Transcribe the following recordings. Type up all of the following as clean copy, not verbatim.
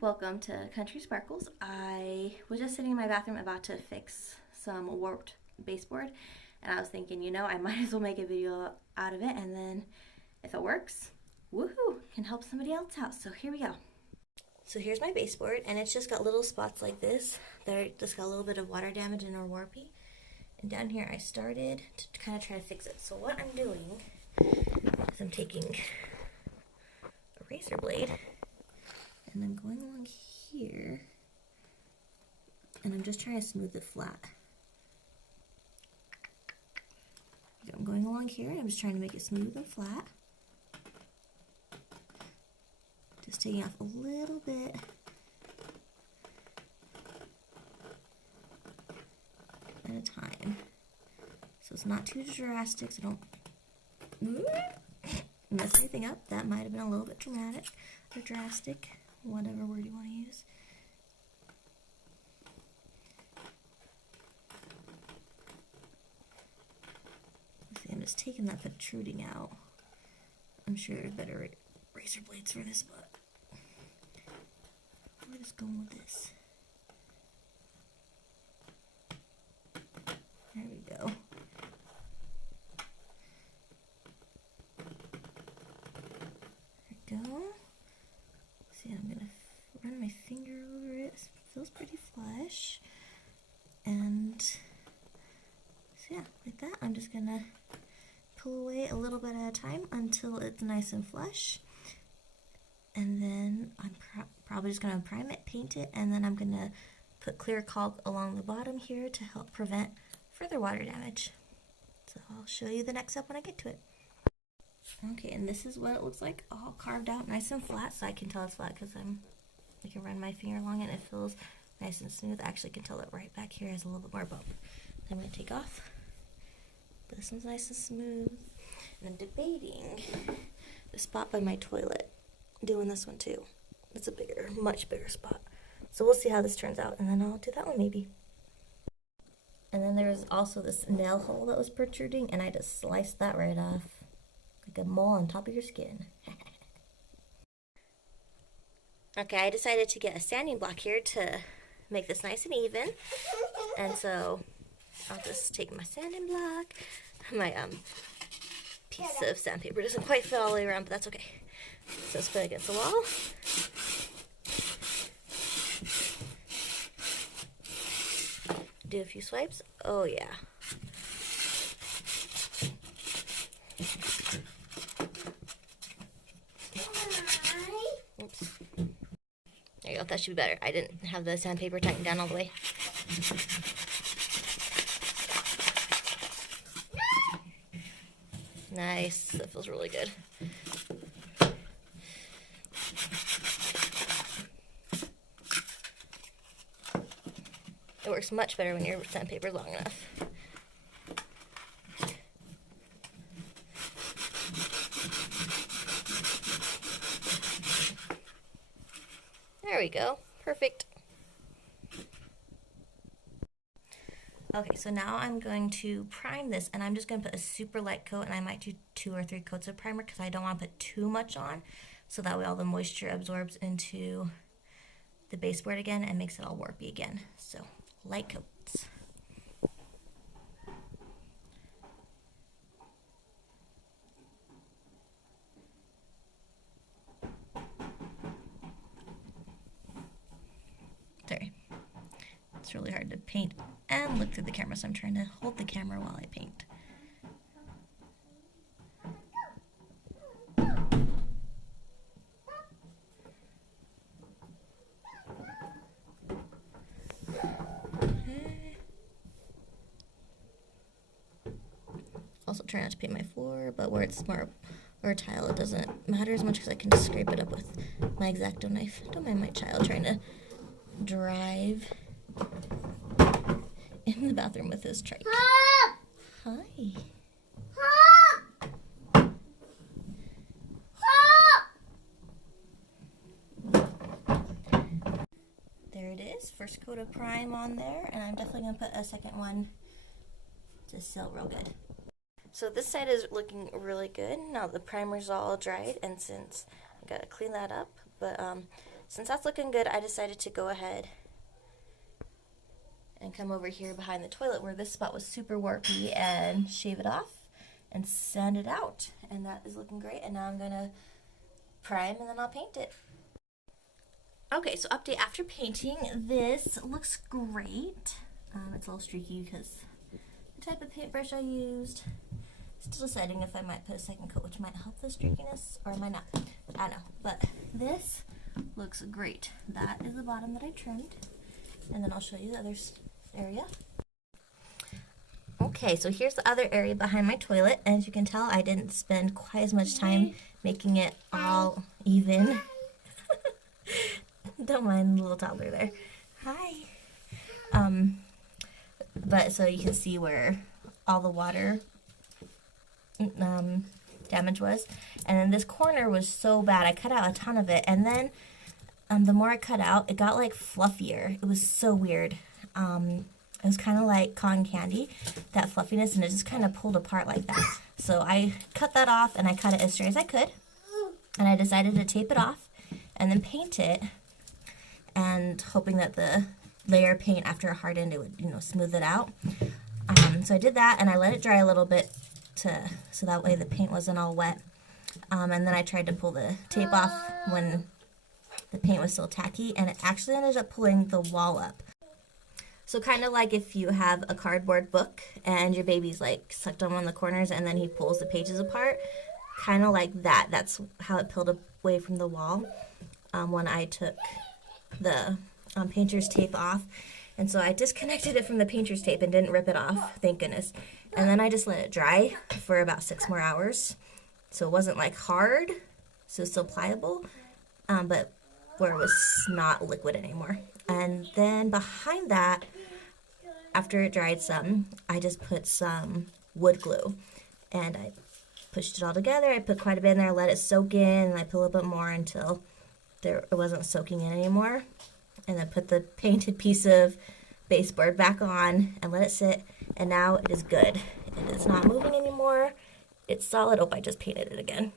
Welcome to Country Sparkles. I was just sitting in my bathroom about to fix some warped baseboard, and I was thinking, I might as well make a video out of it, and then if it works, woohoo, can help somebody else out. So here we go. So here's my baseboard, and it's just got little spots like this that are just got a little bit of water damage and are warpy. And down here I started to kind of try to fix it. So what I'm doing is I'm taking a razor blade and I'm going along here, and I'm just trying to smooth it flat. I'm going along here, and I'm just trying to make it smooth and flat. Just taking off a little bit. At a time. So it's not too drastic, so don't mess anything up. That might have been a little bit dramatic or drastic. Whatever word you want to use. See, I'm just taking that protruding out. I'm sure there's better razor blades for this, but we're just going with this. There we go. There we go. See, I'm gonna run my finger over it. It feels pretty flush. And so yeah, like that. I'm just gonna pull away a little bit at a time until it's nice and flush. And then I'm probably just gonna prime it, paint it, and then I'm gonna put clear caulk along the bottom here to help prevent further water damage. So I'll show you the next step when I get to it. Okay, and this is what it looks like, all carved out nice and flat, so I can tell it's flat because I can run my finger along it and it feels nice and smooth. I actually can tell that right back here has a little bit more bump. I'm going to take off. This one's nice and smooth. And I'm debating the spot by my toilet, doing this one too. It's a bigger, much bigger spot. So we'll see how this turns out, and then I'll do that one maybe. And then there's also this nail hole that was protruding, and I just sliced that right off. Like a mole on top of your skin. Okay, I decided to get a sanding block here to make this nice and even. And so I'll just take my sanding block. My piece of sandpaper doesn't quite fit all the way around, but that's okay. So let's put it against the wall. Do a few swipes. Oh yeah. Oops. There you go, that should be better. I didn't have the sandpaper tightened down all the way. Nice, that feels really good. It works much better when your sandpaper is long enough. There we go. Perfect. Okay, so now I'm going to prime this, and I'm just going to put a super light coat, and I might do 2 or 3 coats of primer because I don't want to put too much on, so that way all the moisture absorbs into the baseboard again and makes it all warpy again. So, light coats. Sorry. It's really hard to paint and look through the camera, so I'm trying to hold the camera while I paint. Okay. Also try not to paint my floor, but where it's more or tile, it doesn't matter as much because I can just scrape it up with my X-Acto knife. Don't mind my child trying to drive in the bathroom with his trike. Hi. There it is, first coat of prime on there, and I'm definitely going to put a second one to seal real good. So this side is looking really good. Now the primer's all dried, and since I've got to clean that up, but since that's looking good, I decided to go ahead and come over here behind the toilet where this spot was super warpy and shave it off and sand it out. And that is looking great. And now I'm going to prime and then I'll paint it. Okay, so update after painting. This looks great. It's a little streaky because the type of paintbrush I used. Still deciding if I might put a second coat, which might help the streakiness, or I might not. I don't know. But this looks great. That is the bottom that I trimmed. And then I'll show you the other area. Okay, so here's the other area behind my toilet. As you can tell, I didn't spend quite as much time making it all even. Don't mind the little toddler there. Hi. But so you can see where all the water damage was. And then this corner was so bad. I cut out a ton of it. And then the more I cut out, it got like fluffier. It was so weird. It was kind of like cotton candy, that fluffiness, and it just kind of pulled apart like that. So I cut that off, and I cut it as straight as I could. And I decided to tape it off and then paint it, and hoping that the layer of paint after it hardened, it would, you know, smooth it out. So I did that, and I let it dry a little bit so that way the paint wasn't all wet. And then I tried to pull the tape off when the paint was still tacky, and it actually ended up pulling the wall up. So kind of like if you have a cardboard book and your baby's like sucked on one of the corners and then he pulls the pages apart, kind of like that. That's how it peeled away from the wall when I took the painter's tape off. And so I disconnected it from the painter's tape and didn't rip it off, thank goodness. And then I just let it dry for about 6 more hours. So it wasn't like hard, so it's still pliable, but where it was not liquid anymore. And then behind that, after it dried some, I just put some wood glue. And I pushed it all together. I put quite a bit in there, let it soak in, and I put a little bit more until it wasn't soaking in anymore. And then put the painted piece of baseboard back on and let it sit. And now it is good. It is not moving anymore. It's solid. Oh, I just painted it again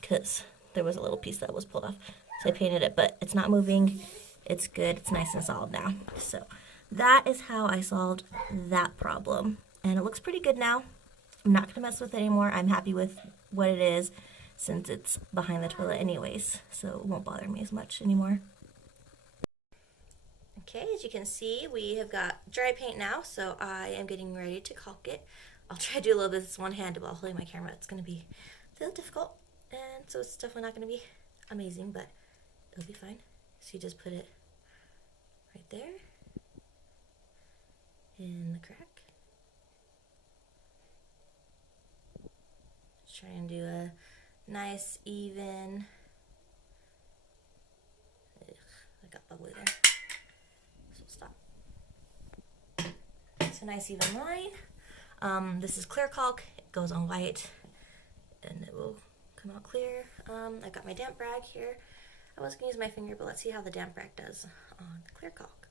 because there was a little piece that was pulled off. So I painted it, but it's not moving. It's good. It's nice and solid now. So that is how I solved that problem. And it looks pretty good now. I'm not going to mess with it anymore. I'm happy with what it is since it's behind the toilet anyways. So it won't bother me as much anymore. Okay, as you can see, we have got dry paint now. So I am getting ready to caulk it. I'll try to do a little bit of this one-handed while holding my camera. It's going to be a little difficult. And so it's definitely not going to be amazing, but it'll be fine. So you just put it right there in the crack. Just try and do a nice, even. Ugh, I got bubbly there. So stop. It's a nice, even line. This is clear caulk. It goes on white, and it will come out clear. I've got my damp rag here. I was going to use my finger, but let's see how the damp rag does on the clear caulk.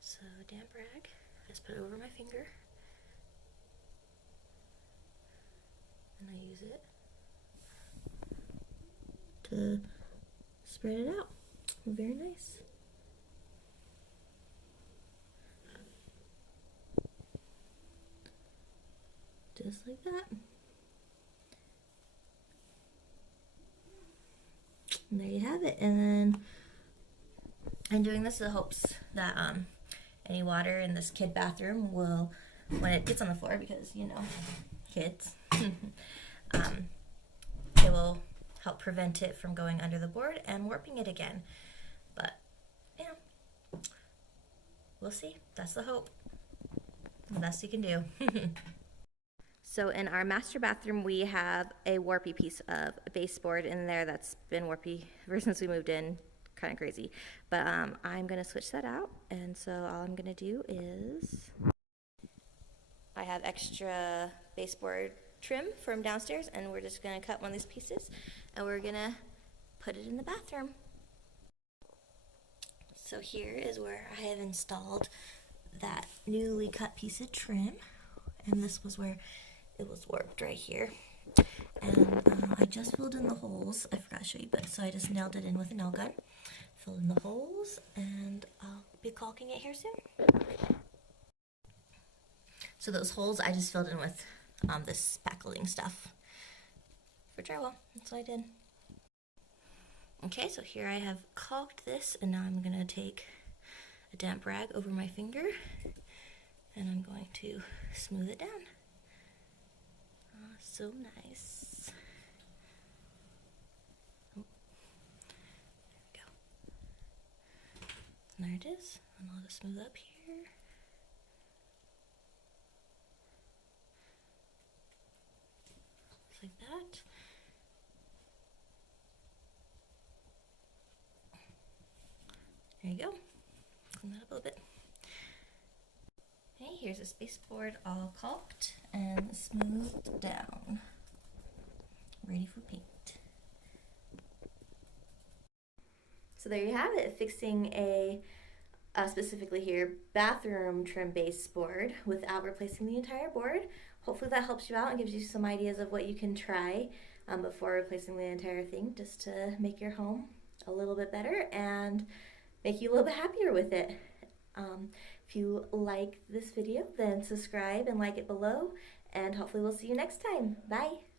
So damp rag, I just put it over my finger. And I use it to spread it out. Very nice. Just like that. And there you have it. And then I'm doing this in the hopes that any water in this kid bathroom will, when it gets on the floor, because you know, kids, it will help prevent it from going under the board and warping it again. But yeah, we'll see. That's the hope. The best you can do. So in our master bathroom, we have a warpy piece of baseboard in there that's been warpy ever since we moved in. Kind of crazy. But I'm going to switch that out. And so all I'm going to do is, I have extra baseboard trim from downstairs, and we're just going to cut one of these pieces, and we're going to put it in the bathroom. So here is where I have installed that newly cut piece of trim. And this was where it was warped right here. And I just filled in the holes. I forgot to show you, but so I just nailed it in with a nail gun. fill in the holes, and I'll be caulking it here soon. So those holes I just filled in with this spackling stuff for drywall. That's what I did. Okay, so here I have caulked this, and now I'm gonna take a damp rag over my finger, and I'm going to smooth it down. So nice. Oh, there we go. And there it is, and I'll just smooth up here. Just like that. There you go. Clean that up a little bit. Okay, here's a baseboard all caulked and smoothed down. Ready for paint. So there you have it, fixing a, specifically here, bathroom trim baseboard without replacing the entire board. Hopefully that helps you out and gives you some ideas of what you can try before replacing the entire thing, just to make your home a little bit better and make you a little bit happier with it. If you like this video, then subscribe and like it below, and hopefully we'll see you next time. Bye!